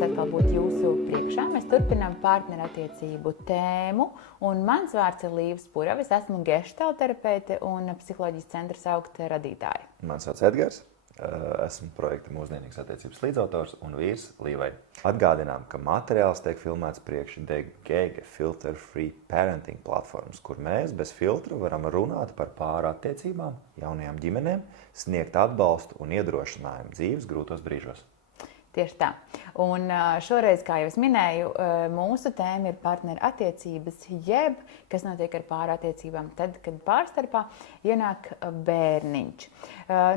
prieks atkal būt jūsu priekšā. Mēs turpinām partnerattiecību tēmu, un mans vārds ir Līva Spurava. Es esmu geštalterapeite un psiholoģijas centra Saukta radītāja. Mans vārds Edgars. Esmu projekta Mūsdienīgas attiecības līdzautors un vīrs Līvai. Atgādinām, ka materiāls tiek filmēts priekš DGG Filter Free Parenting platformas, kur mēs bez filtra varam runāt par pāru attiecībām, jaunajām ģimenēm, sniegt atbalstu un iedrošinājumu dzīves grūtos brīžos. Tieši tā. Un šoreiz, kā jau es minēju, mūsu tēma ir partnerattiecības, jeb, kas notiek ar pārattiecībām, tad, kad pārstarpā ienāk bērniņš.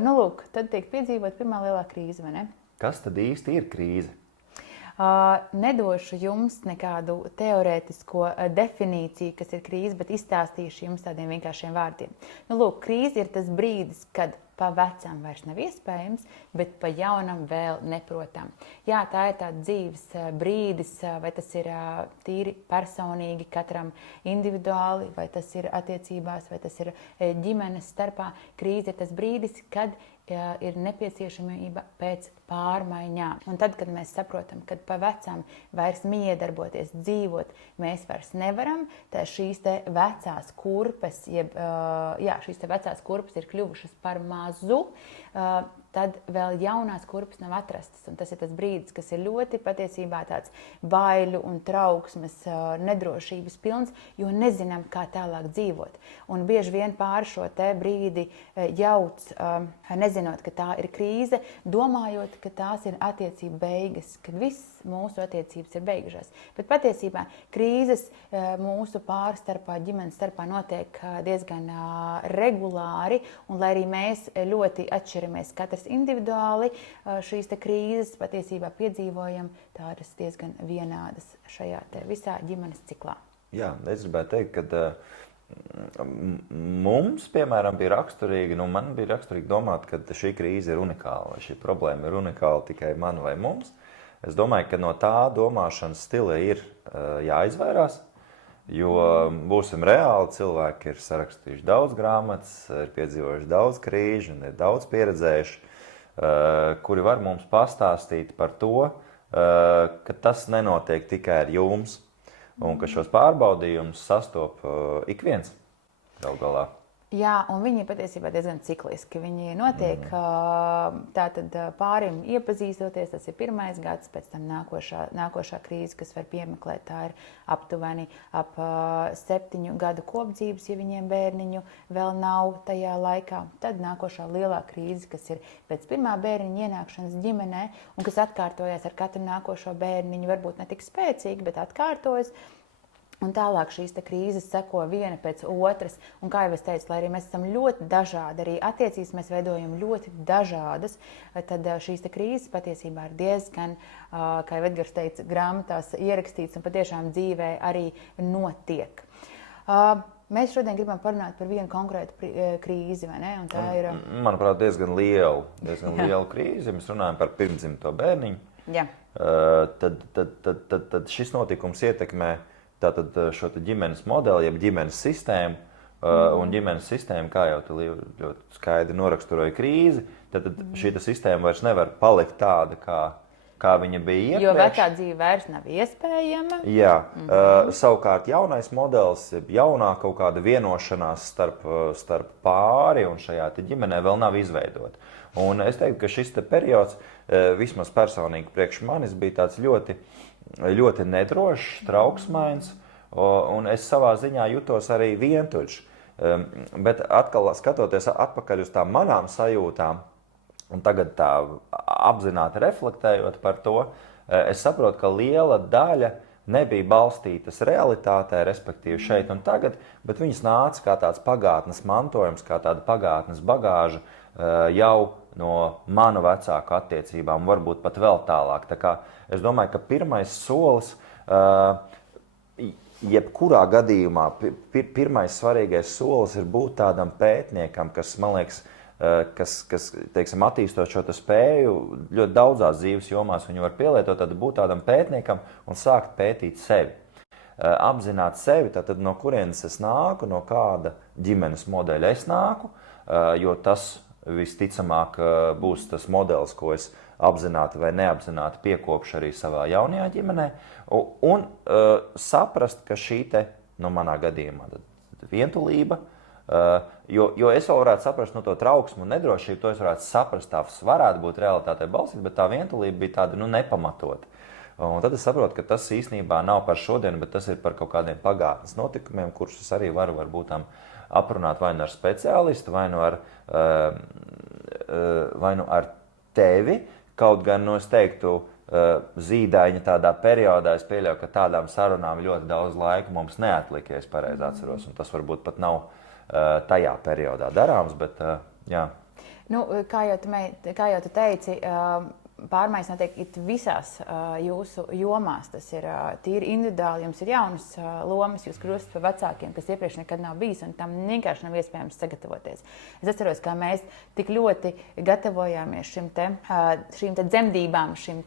Lūk, tad tiek piedzīvot pirmā lielā krīze, vai ne? Kas tad īsti ir krīze? Nedošu jums nekādu teorētisko definīciju, kas ir krīze, bet izstāstīšu jums tādiem vienkāršiem vārdiem. Lūk, krīze ir tas brīdis, kad pa vecam vairs nav iespējams, bet pa jaunam vēl neprotam. Jā, tā ir tāda dzīves brīdis, vai tas ir tīri personīgi katram individuāli, vai tas ir attiecībās, vai tas ir ģimenes starpā. Krīze ir tas brīdis, kad ir nepieciešamība pēc pārmaiņām. Un tad, kad mēs saprotam, ka pa vecam vairs miedarboties, dzīvot, mēs vairs nevaram, tad šīs te vecās kurpes, šīs te vecās kurpes ir kļuvušas par mazu, tad vēl jaunās kurpes nav atrastas. Un tas ir tas brīdis, kas ir ļoti patiesībā tāds baiļu un trauksmes, nedrošības pilns, jo nezinām, kā tālāk dzīvot. Un bieži vien pāri šo te brīdi jauc, nezinot, ka tā ir krīze, domājot, ka tās ir attiecību beigas, kad viss mūsu attiecības ir beigušās. Bet patiesībā krīzes mūsu pārstarpā, ģimenes starpā notiek diezgan regulāri, un lai arī mēs ļoti atšķiramies katrs individuāli, šīs te krīzes patiesībā piedzīvojam tādas diezgan vienādas šajā te visā ģimenes ciklā. Jā, es gribētu teikt, ka mums, piemēram, bija raksturīgi, man bija raksturīgi domāt, ka šī krīze ir unikāla, vai šī problēma ir unikāla tikai man vai mums. Es domāju, ka no tā domāšanas stila ir jāizvairās, jo būsim reāli, cilvēki ir sarakstījuši daudz grāmatas, ir piedzīvojuši daudz krīžu un ir daudz pieredzējuši, kuri var mums pastāstīt par to, ka tas nenotiek tikai ar jums un ka šos pārbaudījumus sastop ik viens galu galā. Jā, un viņi patiesībā diezgan cikliski. Viņi notiek tātad pārim iepazīstoties, tas ir pirmais gads, pēc tam nākošā krīze, kas var piemeklēt, tā ir aptuveni ap 7 gadu kopdzīves, ja viņiem bērniņu vēl nav tajā laikā. Tad nākošā lielā krīze, kas ir pēc pirmā bērniņa ienākšanas ģimenē, un kas atkārtojas ar katru nākošo bērniņu, varbūt ne tik spēcīgi, bet atkārtojas. Un tālāk šīs te krīzes seko viena pēc otras. Un kā jau es teicu, lai arī mēs esam ļoti dažādi, arī attiecības mēs veidojam ļoti dažādas, tad šīs te krīzes patiesībā ir diezgan, kā jau Edgars teica, grāmatās ierakstīts un patiešām dzīvē arī notiek. Mēs šodien gribam parunāt par vienu konkrētu krīzi, vai ne? Un tā ir, manuprāt, diezgan liela krīze. Mēs runājam par pirmdzimto bērniņu. Jā. Tad šis notikums ietekmē tātad šo ģimenes modeli, jeb ģimenes sistēmu, un ģimenes sistēma, kā jau tu ļoti skaidri noraksturoja krīzi, tad šī sistēma vairs nevar palikt tāda, kā viņa bija iepriekš. Jo vecā dzīve vairs nav iespējama. Jā, savukārt jaunais modelis, jaunā kaut kāda vienošanās starp pāri un šajā ģimenē vēl nav izveidota. Un es teiktu, ka šis periods, vismaz personīgi priekš manis, bija tāds ļoti nedrošs, trauksmains, un es savā ziņā jutos arī vientuļš. Bet atkal, skatoties atpakaļ uz tām manām sajūtām, un tagad tā apzināti reflektējot par to, es saprotu, ka liela daļa nebija balstītas realitātē, respektīvi šeit un tagad, bet viņas nāca kā tāds pagātnes mantojums, kā tāda pagātnes bagāža jau no manu vecāku attiecībām, varbūt pat vēl tālāk. Tā kā es domāju, ka pirmais solis, jebkurā gadījumā, pirmais svarīgais solis ir būt tādam pētniekam, kas, man liekas, teiksim, attīstot šo spēju ļoti daudzās dzīves jomās, viņu var pielietot, tad būt tādam pētniekam un sākt pētīt sevi. Apzināt sevi, tātad no kurienes es nāku, no kāda ģimenes modeļa es nāku, jo tas visticamāk būs tas modelis, ko es apzināti vai neapzināti piekopšu arī savā jaunajā ģimenē, un saprast, ka šī te, manā gadījumā, vientulība, jo es vēl varētu saprast to trauksmu un nedrošību, to es varētu saprast, tās varētu būt realitātei balstīts, bet tā vientulība bija tāda nepamatota. Un tad es saprotu, ka tas īstenībā nav par šodienu, bet tas ir par kaut kādiem pagātnes notikumiem, kurus es arī varu varbūt aprunāt vai nu ar speciālistu, vai nu ar tevi. Kaut gan, es teiktu, zīdaiņa tādā periodā, es pieļauju, ka tādām sarunām ļoti daudz laika mums neatlika, ja es pareizi atceros, un tas varbūt pat nav tajā periodā darāms, bet jā. Nu, kā jau tu teici, pārmaiņas notiek visās jūsu jomās. Tas ir tīri individuāli, jums ir jaunas lomas, jūs kļūstat par vecākiem, kas iepriekš nekad nav bijis, un tam vienkārši nav iespējams sagatavoties. Es atceros, kā mēs tik ļoti gatavojāmies šīm te dzemdībām, šim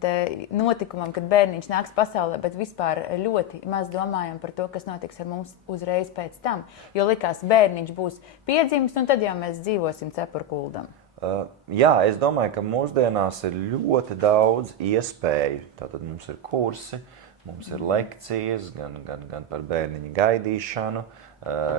te notikumam, kad bērniņš nāks pasaulē, bet vispār ļoti maz domājam par to, kas notiks ar mums uzreiz pēc tam. Jo likās, bērniņš būs piedzimis, un tad jau mēs dzīvosim cepurkuldam. Jā, es domāju, ka mūsdienās ir ļoti daudz iespēju. Tātad mums ir kursi, mums ir lekcijas, gan par bērniņa gaidīšanu,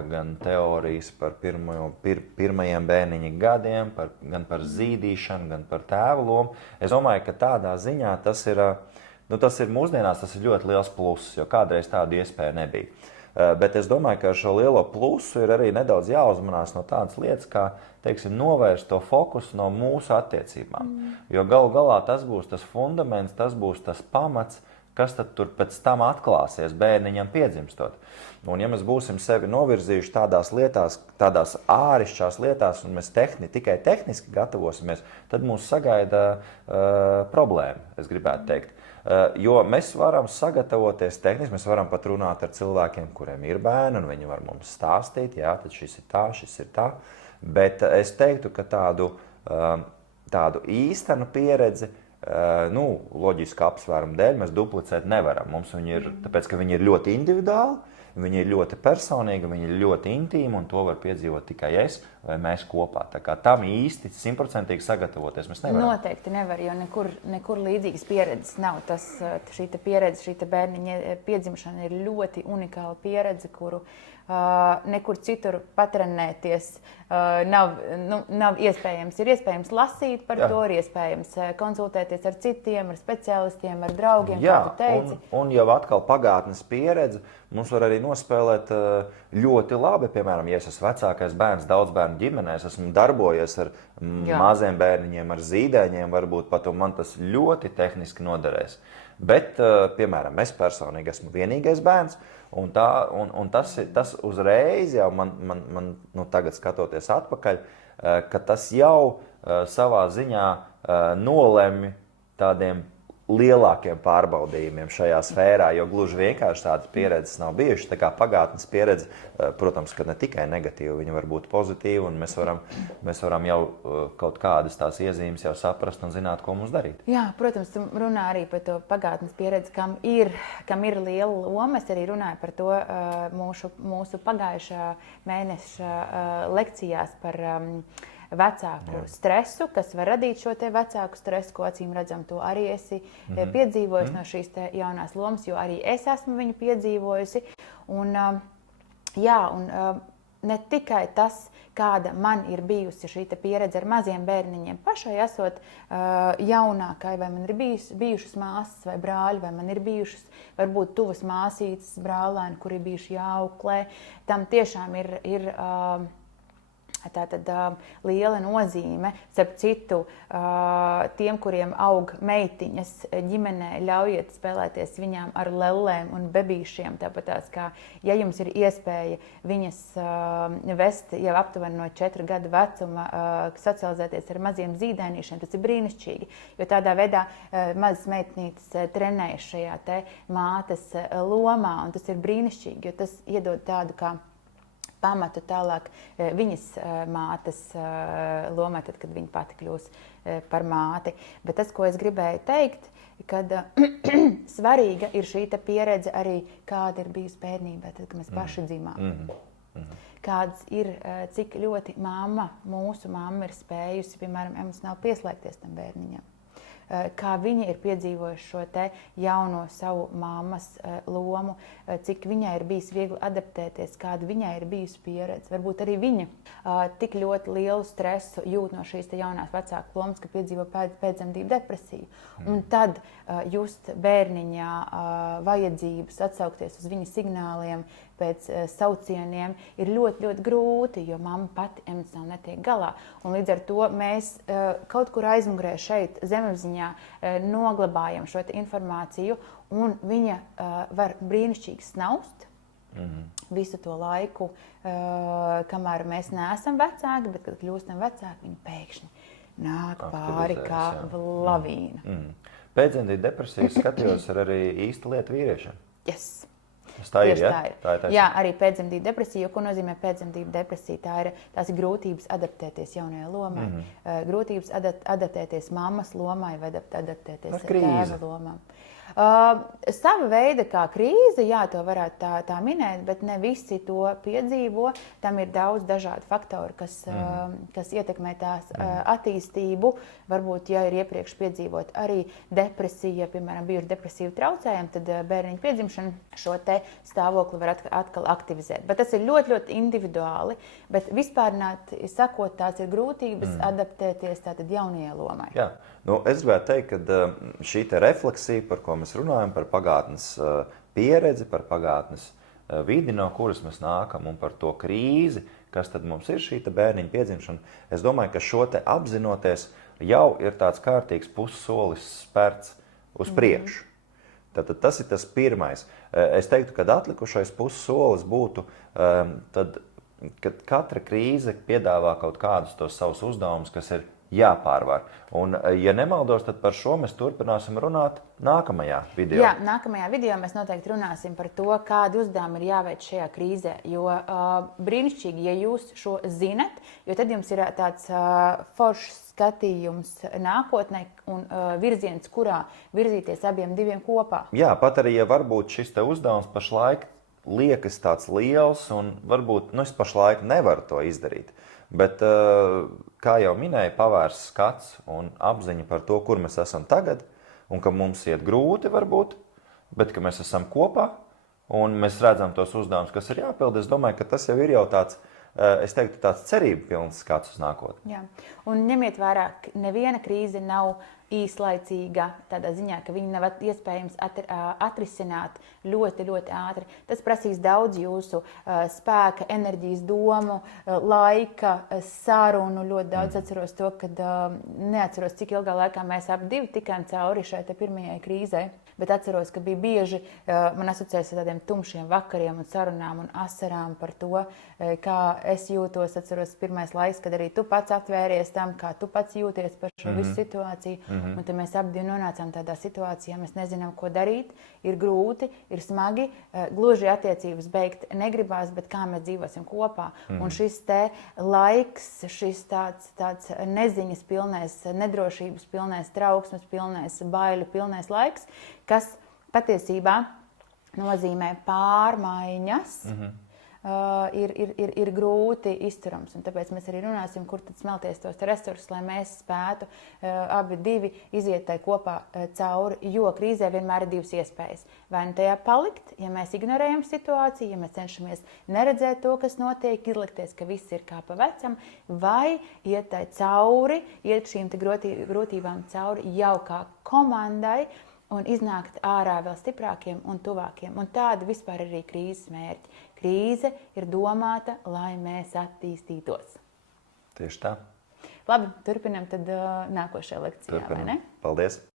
gan teorijas par pirmajiem bērniņa gadiem, gan par zīdīšanu, gan par tēva lomu. Es domāju, ka tādā ziņā tas ir mūsdienās tas ir ļoti liels pluss, jo kādreiz tādu iespēju nebija. Bet es domāju, ka ar šo lielo plusu ir arī nedaudz jāuzmanās no tādas lietas, kā, teiksim, novērst to fokusu no mūsu attiecībām. Jo galu galā tas būs tas fundaments, tas būs tas pamats, kas tad tur pēc tam atklāsies bērniņam piedzimstot. Un ja mēs būsim sevi novirzījuši tādās lietās, tādās ārišķās lietās, un mēs tikai tehniski gatavosimies, tad mūs sagaida problēma, es gribētu teikt. Jo mēs varam sagatavoties tehniski, mēs varam pat runāt ar cilvēkiem, kuriem ir bērni, un viņi var mums stāstīt, jā, tad šis ir tā. Bet es teiktu, ka tādu īstenu pieredzi, loģisku apsvērumu dēļ mēs duplicēt nevaram. Mums viņi ir, tāpēc, ka viņi ir ļoti individuāli, viņi ir ļoti personīgi, viņi ir ļoti intīmi, un to var piedzīvot tikai es vai mēs kopā. Tā kā tam īsti 100% sagatavoties mēs nevaram. Noteikti nevar, jo nekur līdzīgas pieredzes nav. Šī pieredze, šī bērniņa piedzimšana ir ļoti unikāla pieredze, kuru nekur citur patrenēties nav iespējams. Ir iespējams lasīt par to, ir iespējams konsultēties ar citiem, ar speciālistiem, ar draugiem, kā tu teici. Un jau atkal pagātnes pieredze mums var arī nospēlēt ļoti labi. Piemēram, ja es esmu vecākais bērns daudz bērnu ģimenēs, esmu darbojies ar maziem bērniņiem, ar zīdaiņiem, varbūt pat man tas ļoti tehniski noderēs. Bet, piemēram, es personīgi esmu vienīgais bērns, un tas uzreiz jau man tagad skatoties atpakaļ, ka tas jau savā ziņā nolemj tādiem lielākiem pārbaudījumiem šajā sfērā, jo gluži vienkārši tādas pieredzes nav bijušas. Tā kā pagātnes pieredze, protams, ka ne tikai negatīva, viņa var būt pozitīva, un mēs varam jau kaut kādas tās iezīmes jau saprast un zināt, ko mums darīt. Jā, protams, tu runā arī par to pagātnes pieredzi, kam ir liela loma. Es arī runāju par to mūsu pagājušā mēneša lekcijās par vecāku stresu, kas var radīt šo te vecāku stresu, ko acīm redzam, to arī esi piedzīvojis no šīs te jaunās lomas, jo arī es esmu viņu piedzīvojusi. Un ne tikai tas, kāda man ir bijusi šī te pieredze ar maziem bērniņiem, pašai esot jaunākai, vai man ir bijušas māsas vai brāļi, vai man ir bijušas varbūt tuvas māsītes, brālēni, kuri bijuši jāauklē, tam tiešām ir tātad liela nozīme. Starp citu, tiem, kuriem aug meitiņas ģimenē, ļaujiet spēlēties viņām ar lellēm un bebīšiem. Tāpat tās, kā ja jums ir iespēja viņas vest jau aptuveni no 4 gadu vecuma, socializēties ar maziem zīdainīšiem, tas ir brīnišķīgi. Jo tādā veidā mazas meitnītes trenējas šajā te mātes lomā, un tas ir brīnišķīgi, jo tas iedod tādu kā pamatu tālāk viņas mātes lomai, tad, kad viņa pati kļūs par māti. Bet tas, ko es gribēju teikt, kad svarīga ir šī pieredze arī, kāda ir bijusi bērnībā, tad, kad mēs paši dzimām. Kāds ir, cik ļoti mūsu mamma ir spējusi, piemēram, emocionāli pieslēgties tam bērniņam. Kā viņi ir piedzīvojuši šo te jauno savu mammas lomu, cik viņai ir bijis viegli adaptēties, kāda viņai ir bijusi pieredze. Varbūt arī viņa tik ļoti lielu stresu jūt no šīs te jaunās vecāku lomas, ka piedzīvo pēcdzemdību depresiju. Un tad just bērniņā vajadzības atsaukties uz viņa signāliem, pēc saucieniem ir ļoti, ļoti grūti, jo mamma pati emocionāli netiek galā. Un līdz ar to mēs kaut kur aizmugurē šeit zemapziņā noglabājam šo informāciju, un viņa var brīnišķīgi snaust visu to laiku, kamēr mēs neesam vecāki, bet kad kļūstam vecāki, viņa pēkšņi nāk pāri kā lavīna. Pēcdzemdību depresiju skatījos ar arī īsta lieta vīriešiem. Yes. Tā ir, ja? Tā ir. Jā, arī pēcdzemdību depresija. Jo, ko nozīmē pēcdzemdību depresija? Tās ir grūtības adaptēties jaunajai lomai, grūtības adaptēties mammas lomai vai adaptēties tēva lomām. Sava veida kā krīze, jā, to varētu tā minēt, bet ne visi to piedzīvo. Tam ir daudz dažādu faktoru, kas ietekmē tās attīstību. Varbūt, ja ir iepriekš piedzīvot arī depresija, piemēram, bijuši depresīvi traucējumi, tad bērniņa piedzimšana šo te stāvokli var atkal aktivizēt. Bet tas ir ļoti, ļoti individuāli, bet vispārnāti sakot, tās ir grūtības adaptēties tātad jaunajai lomai. Jā, es gribētu teikt, ka šī te refleksija, par ko mēs runājam, par pagātnes pieredzi, par pagātnes vidi, no kuras mēs nākam, un par to krīzi, kas tad mums ir šī te bērniņa piedzimšana, es domāju, ka šo te apzinoties jau ir tāds kārtīgs pussolis spērts uz priekšu. Tātad tas ir tas pirmais. Es teiktu, ka atlikušais pussolis būtu, tad, kad katra krīze piedāvā kaut kādus tos savus uzdevumus, kas ir jāpārvar. Un, ja nemaldos, tad par šo mēs turpināsim runāt nākamajā video. Jā, nākamajā video mēs noteikti runāsim par to, kādi uzdevumi ir jāveic šajā krīzē. Jo brīnišķīgi, ja jūs šo zinat, jo tad jums ir tāds foršs skatījums nākotnē un virziens, kurā virzīties abiem diviem kopā. Jā, pat arī, ja varbūt šis te uzdevums pašlaik liekas tāds liels, un varbūt es pašlaik nevaru to izdarīt. Bet, kā jau minēju, pavērs skats un apziņa par to, kur mēs esam tagad, un ka mums iet grūti varbūt, bet ka mēs esam kopā, un mēs redzam tos uzdevumus, kas ir jāpild. Es domāju, ka tas jau ir jau tāds, es teiktu, tāds cerību pilns skats uz nākotni. Jā, un ņemiet vērā, ka neviena krīze nav īslaicīga, tādā ziņā, ka viņi nav iespējams atrisināt ļoti, ļoti ātri. Tas prasīs daudz jūsu spēka, enerģijas, domu, laika, sarunu. Ļoti daudz atceros to, kad neatceros, cik ilgā laikā mēs abi divi tikām cauri šai te pirmajai krīzē. Bet atceros, ka bija bieži, man asociējas ar tādiem tumšiem vakariem un sarunām un asarām par to, kā es jūtos. Atceros pirmais laiks, kad arī tu pats atvēries tam, kā tu pats jūties par šo visu situāciju. Un tad mēs abi nonācām tādā situācijā, mēs nezinām, ko darīt, ir grūti, ir smagi, gluži attiecības beigt negribās, bet kā mēs dzīvosim kopā. Un šis te laiks, šis tāds neziņas pilnais, nedrošības pilnais, trauksmes pilnais, baiļu pilnais laiks, kas patiesībā nozīmē pārmaiņas, ir grūti izturams. Un tāpēc mēs arī runāsim, kur tad smelties tos resursus, lai mēs spētu abi divi iziet tai kopā cauri, jo krīzē vienmēr ir divas iespējas. Vai nu tajā palikt, ja mēs ignorējam situāciju, ja mēs cenšamies neredzēt to, kas notiek, izlikties, ka viss ir kā pa vecam, vai iet tai cauri, iet šīm te grūtībām cauri jau kā komandai, un iznākt ārā vēl stiprākiem un tuvākiem. Un tāda vispār arī krīzes mērķi. Krīze ir domāta, lai mēs attīstītos. Tieši tā. Labi, turpinam tad nākošajā lekcijā, vai ne? Paldies!